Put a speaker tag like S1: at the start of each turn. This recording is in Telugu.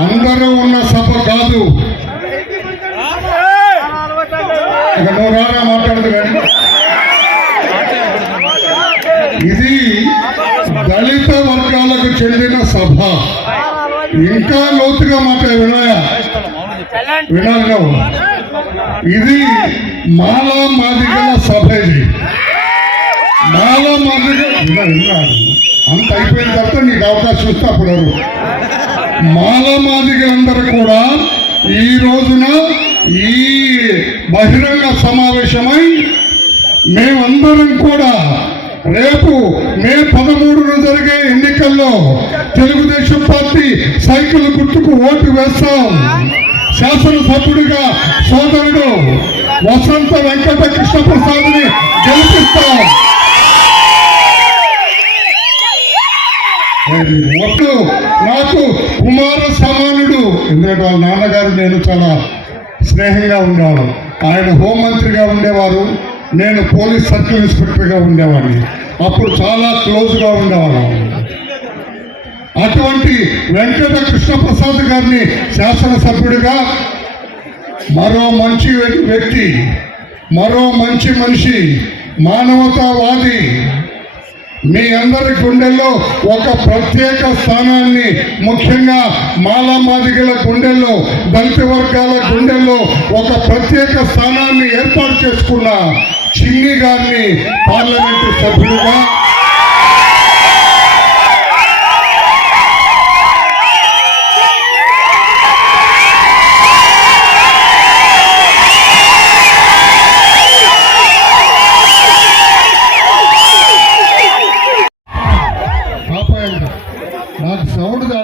S1: అందరూ ఉన్న సభ కాదు. ఇక నువ్వు రారా మాట్లాడదు కానీ ఇది దళిత వర్గాలకు చెందిన సభ. ఇంకా లోతుగా మాట్లాడు వినయ. వినాలి ఇది మాలా మాదిగల సభ ఇది. మాలా మాదిగ వినా విన్నాడు అంత అయిపోయిన తర్వాత నీకు అవకాశం ఇస్తే అప్పుడు. మాలమాదిగలందరూ కూడా ఈ రోజున ఈ బహిరంగ సమావేశమై మేమందరం కూడా రేపు మే పదమూడున జరిగే ఎన్నికల్లో తెలుగుదేశం పార్టీ సైకిల్ గుర్తుకు ఓటు వేస్తాం. శాసనసభ్యుడిగా సోదరుడు వసంత వెంకట కృష్ణ ప్రసాద్ని అది ఒట్టు నాకు కుమార సమానుడు. ఎందుకంటే వాళ్ళ నాన్నగారు నేను చాలా స్నేహంగా ఉండేవాడు ఆయన హోంమంత్రిగా ఉండేవారు. నేను పోలీస్ సర్కిల్ ఇన్స్పెక్టర్గా ఉండేవాడిని. అప్పుడు చాలా క్లోజ్గా ఉండేవాళ్ళం. అటువంటి వెంకట కృష్ణప్రసాద్ గారిని శాసనసభ్యుడిగా మరో మంచి వ్యక్తి మరో మంచి మనిషి మానవతావాది మీ అందరి గుండెల్లో ఒక ప్రత్యేక స్థానాన్ని ముఖ్యంగా మాలా మాదిగల గుండెల్లో దళిత వర్గాల గుండెల్లో ఒక ప్రత్యేక స్థానాన్ని ఏర్పాటు చేసుకున్న చిన్ని గారిని పార్లమెంటు సభ్యులుగా